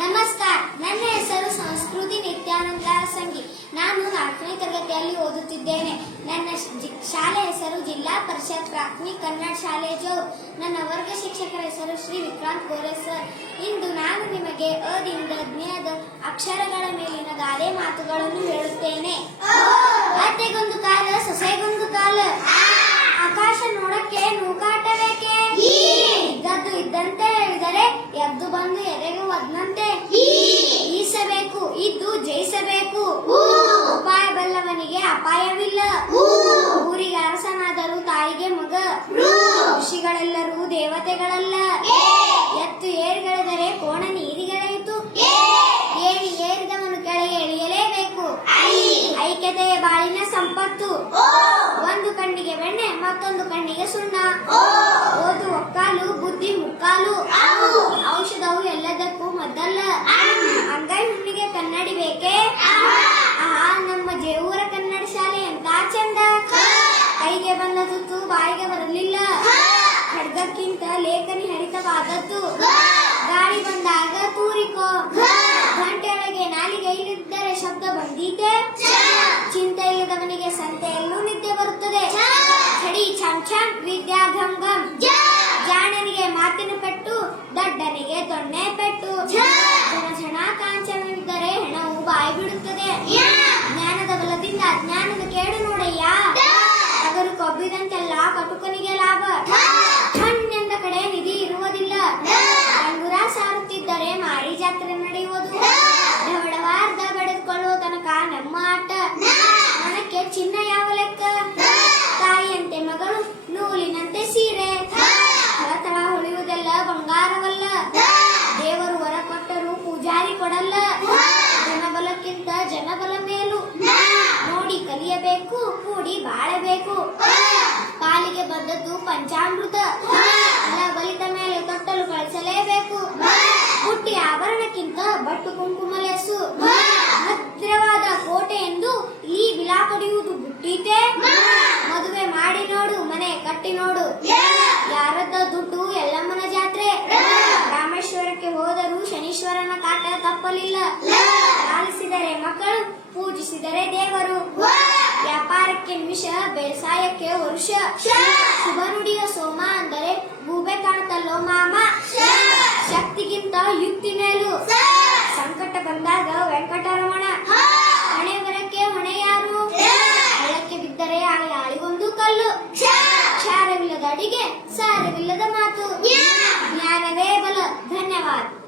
ನಮಸ್ಕಾರ. ನನ್ನ ಹೆಸರು ಸಂಸ್ಕೃತಿ ನಿತ್ಯಾನಂದ ಸಂಗಿ. ನಾನು ನಾಲ್ಕನೇ ತರಗತಿಯಲ್ಲಿ ಓದುತ್ತಿದ್ದೇನೆ. ನನ್ನ ಶಾಲೆ ಹೆಸರು ಜಿಲ್ಲಾ ಪರಿಷತ್ ಪ್ರಾಥಮಿಕ ಕನ್ನಡ ಶಾಲೆ ಜೋರ್ ನನ್ನ ವರ್ಗ ಶಿಕ್ಷಕರ ಹೆಸರು ಶ್ರೀ ವಿಕ್ರಾಂತ್ ಗೋರೆ ಸರ್. ಇಂದು ನಾನು ನಿಮಗೆ ಅದಿಂದ ಜ್ಞೇಯದ ಅಕ್ಷರಗಳ ಮೇಲಿನ ಗಾದೆ ಮಾತುಗಳನ್ನು ಹೇಳುತ್ತೇನೆ. ಕಾಲ ಸೊಸೆಗೊಂದು ಎದ್ದು ಬಂದು ಎದೆಗೆ ಒದ್ನಂತೆ. ಈಸಬೇಕು ಇದ್ದು ಜಯಿಸಬೇಕು. ಉಪಾಯ ಬಲ್ಲವನಿಗೆ ಅಪಾಯವಿಲ್ಲ. ಊರಿಗೆ ಅರಸನಾದರೂ ತಾಯಿಗೆ ಮಗ. ಋಷಿಗಳೆಲ್ಲರೂ ದೇವತೆಗಳಲ್ಲ. ಎತ್ತು ಏರ್ಗಳೆದರೆ ಕೋಣ ನೀರಿಗೆಳೆಯಿತು. ಏರಿ ಏರಿದವನು ಕೆಳಗೆ ಎಳೆಯಲೇಬೇಕು. ಐಕ್ಯತೆಯ ಬಾಳಿನ ಸಂಪತ್ತು. ಒಂದು ಕಣ್ಣಿಗೆ ಬೆಣ್ಣೆ ಮತ್ತೊಂದು ಕಣ್ಣಿಗೆ ಸುಣ್ಣ. ಕನ್ನಡಿ ಬೇಕೆ? ಆಹಾ ನಮ್ಮ ಜೇವೂರ ಕನ್ನಡ ಶಾಲೆ ಎಂತ ಚಂದ. ಕೈಗೆ ಬಂದದ್ದು ತುತ್ತು ಬಾಯಿಗೆ ಬರಲಿಲ್ಲ. ಖಡ್ಗಕ್ಕಿಂತ ಲೇಖನಿ ಹರಿತವಾದದ್ದು. ಗಾಳಿ ಬಂದಾಗ ತೂರಿಕೋ. ಗಂಟೆಯೊಳಗೆ ನಾಲಿಗೆ ಇಲ್ಲಿದ್ದರೆ ಶಬ್ದ ಬಂದೀತೆ. ಚಿಂತೆ ಇಲ್ಲದವನಿಗೆ ಸಂತೆಯಲ್ಲೂ ನಿದ್ದೆ ಬರುತ್ತದೆ. ಚಡಿ ಛಂ ಛಂ ವಿದ್ಯಾ ಜ್ಞಾನದ ಬಲದಿಂದ ಅಜ್ಞಾನದ ಕೇಡು ನೋಡಯ್ಯ? ಅದರು ಕೊಬ್ಬಿದಂತೆಲ್ಲ ಕಟುಕನಿಗೆ ಬಂದದ್ದು ಪಂಚಾಮೃತ. ಅಲ ಬಲಿತ ಮೇಲೆ ತೊಟ್ಟಲು ಕಳಿಸಲೇಬೇಕು. ಹುಟ್ಟಿ ಆಭರಣಕ್ಕಿಂತ ಬಟ್ಟು ಕುಂಕುಮ ಲೆಸ್ಸು ಭದ್ರವಾದ ಕೋಟೆ ಎಂದು ಈ ವಿಲಾ ಪಡೆಯುವುದು ಬಿಟ್ಟೀತೆ ಮದುವೆ ಮಾಡಿ ನೋಡು, ಮನೆ ಕಟ್ಟಿ ನೋಡು. ಯಾರದ್ದ ದುಡ್ಡು? ಎಲ್ಲಮ್ಮನ ಜಾತ್ರೆ. ರಾಮೇಶ್ವರಕ್ಕೆ ಹೋದರೂ ಶನೀಶ್ವರನ ಕಾಟ ತಪ್ಪಲಿಲ್ಲ. ಲಾಲಿಸಿದರೆ ಮಕ್ಕಳು, ಪೂಜಿಸಿದರೆ ದೇವರು. ವ್ಯಾಪಾರಕ್ಕೆ ನಿಮಿಷ, ಬೇಸಾಯಕ್ಕೆ ವರುಷ. ಶುಭ ನುಡಿಯ ಸೋಮ ಅಂದರೆ ಗೂಬೆ ಕಾಣುತ್ತಲ್ಲೋ ಮಾಮ. ಶಕ್ತಿಗಿಂತ ಯುಕ್ತಿ ಮೇಲು. ಸಂಕಟ ಬಂದಾಗ ವೆಂಕಟರಮಣ. ಹಣೆ ಬರಕ್ಕೆ ಹೊಣೆ ಯಾರು? ಹಳ್ಳಕ್ಕೆ ಬಿದ್ದರೆ ಆ ಯಾಳಿಗೊಂದು ಕಲ್ಲು. ಕ್ಷಾರವಿಲ್ಲದ ಅಡಿಗೆ, ಸಾರವಿಲ್ಲದ ಮಾತು. ಜ್ಞಾನವೇ ಬಲ. ಧನ್ಯವಾದ.